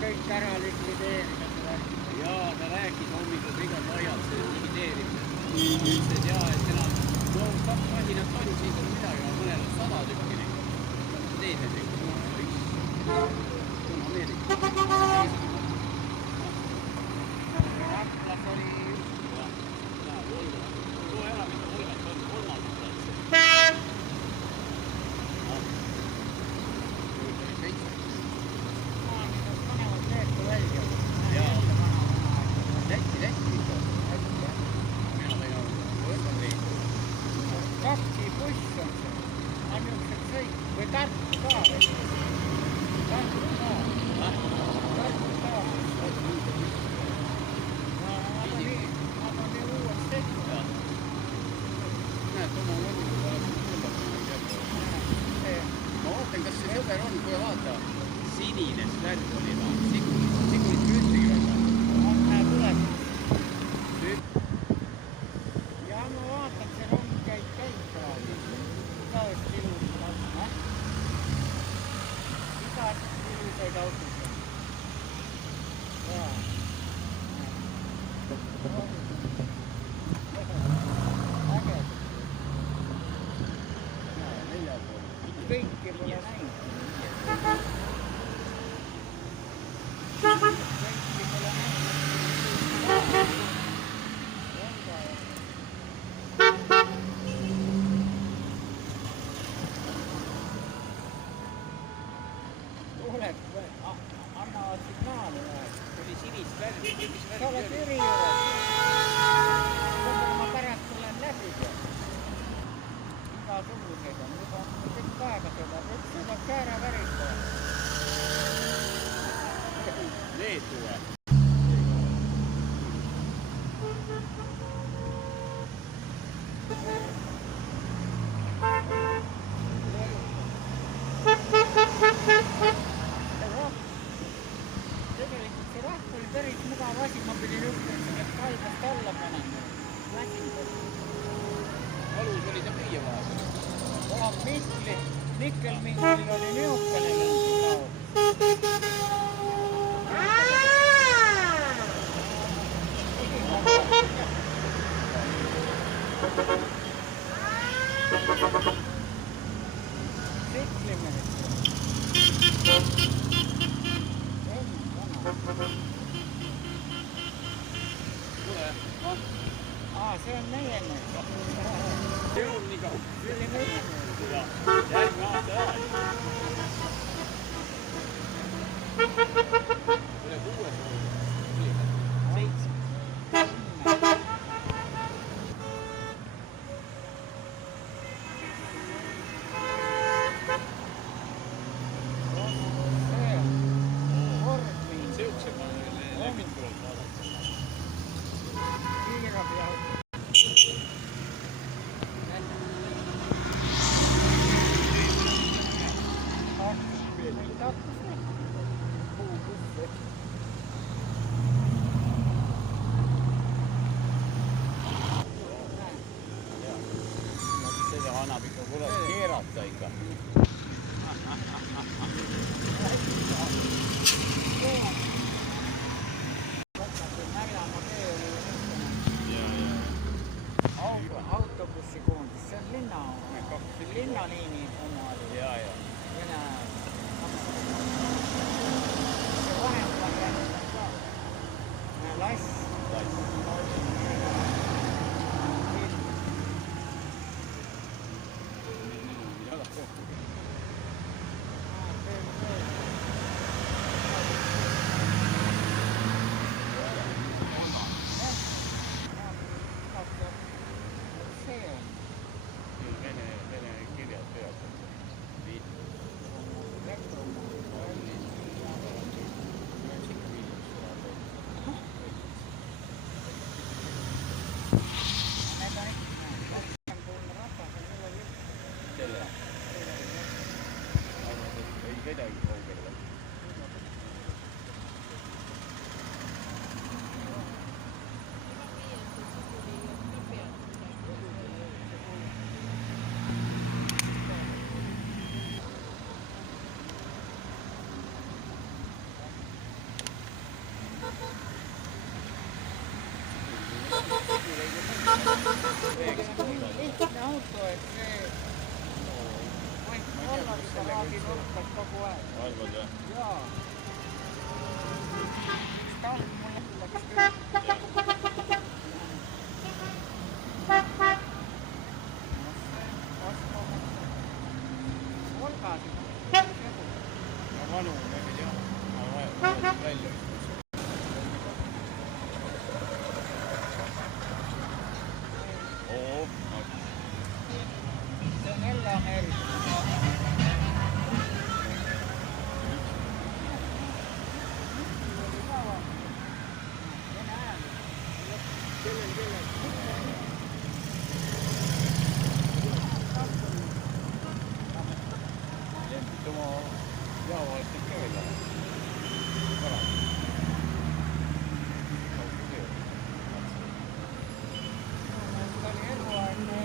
kõik ära likvideerida. Jaa, ta rääkis hommikul igalt laialt see likvideerimine. Ütles jaa, et enam kaks masinat on, siis on midagi, aga mõnel on 100 tükki neid. Teised tükki. Üks on Ameerika. Raplas oli üks. Too ära, mida Volgat on, kolmandat see. Sinine värv oli ta. Sikulit ühtegi väga. Ja ma vaatan, see rong käib praegu. Igast ilusaid autosid. Jaa. Äge. Kõiki pole näinud. Annavad signaale. Oli sinist värvi. Sa oled Jüri juures. Ma pärast tulen läbi. Igasugused on. Nüüd on kõik aega seda. Üks sõidab kääreväriga. Leetu või? Tegelikult see rahv oli päris mugav asi, ma pidin ükspäris sellest kaibast alla panema. Alus oli ta müüa vahepeal. Nikkelminklil oli niukene mingi. Siklimine. See on meie nüüd. See on nii kaua. See oli meie nüüd. Järgmine aasta ära. Tule 6. 7. Annab ikka kurat keerata ikka. Autobussi koondis, see on linnaliini oma oli. Ja. See vahendvariant on ka. Lass. Vene kirjad peavad. Ei kedagi kaugele või? Lihtne auto, et see võib olla seda raadinurkas kogu aeg. Arvad või? Jaa. Üks talv mul läks küll. Volgasid on segu. Vanu me ei tea. Vaja välja. Oo. See on jälle Ameerika. Lembit oma jaamast ikka veel läheb. Parem. See oli eluaegne.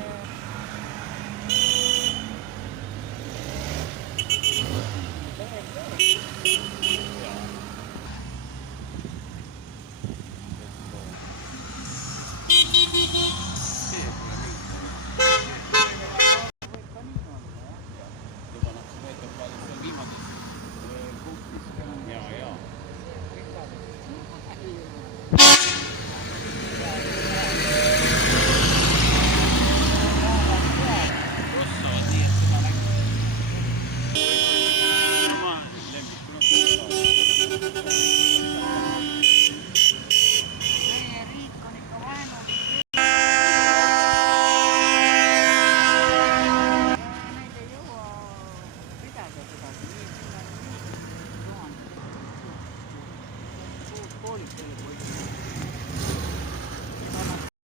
Meie riik on ikka vaenulik. Neid ei jõua pidada sedasi. Tuhanded. Suurt koolid selle poisid.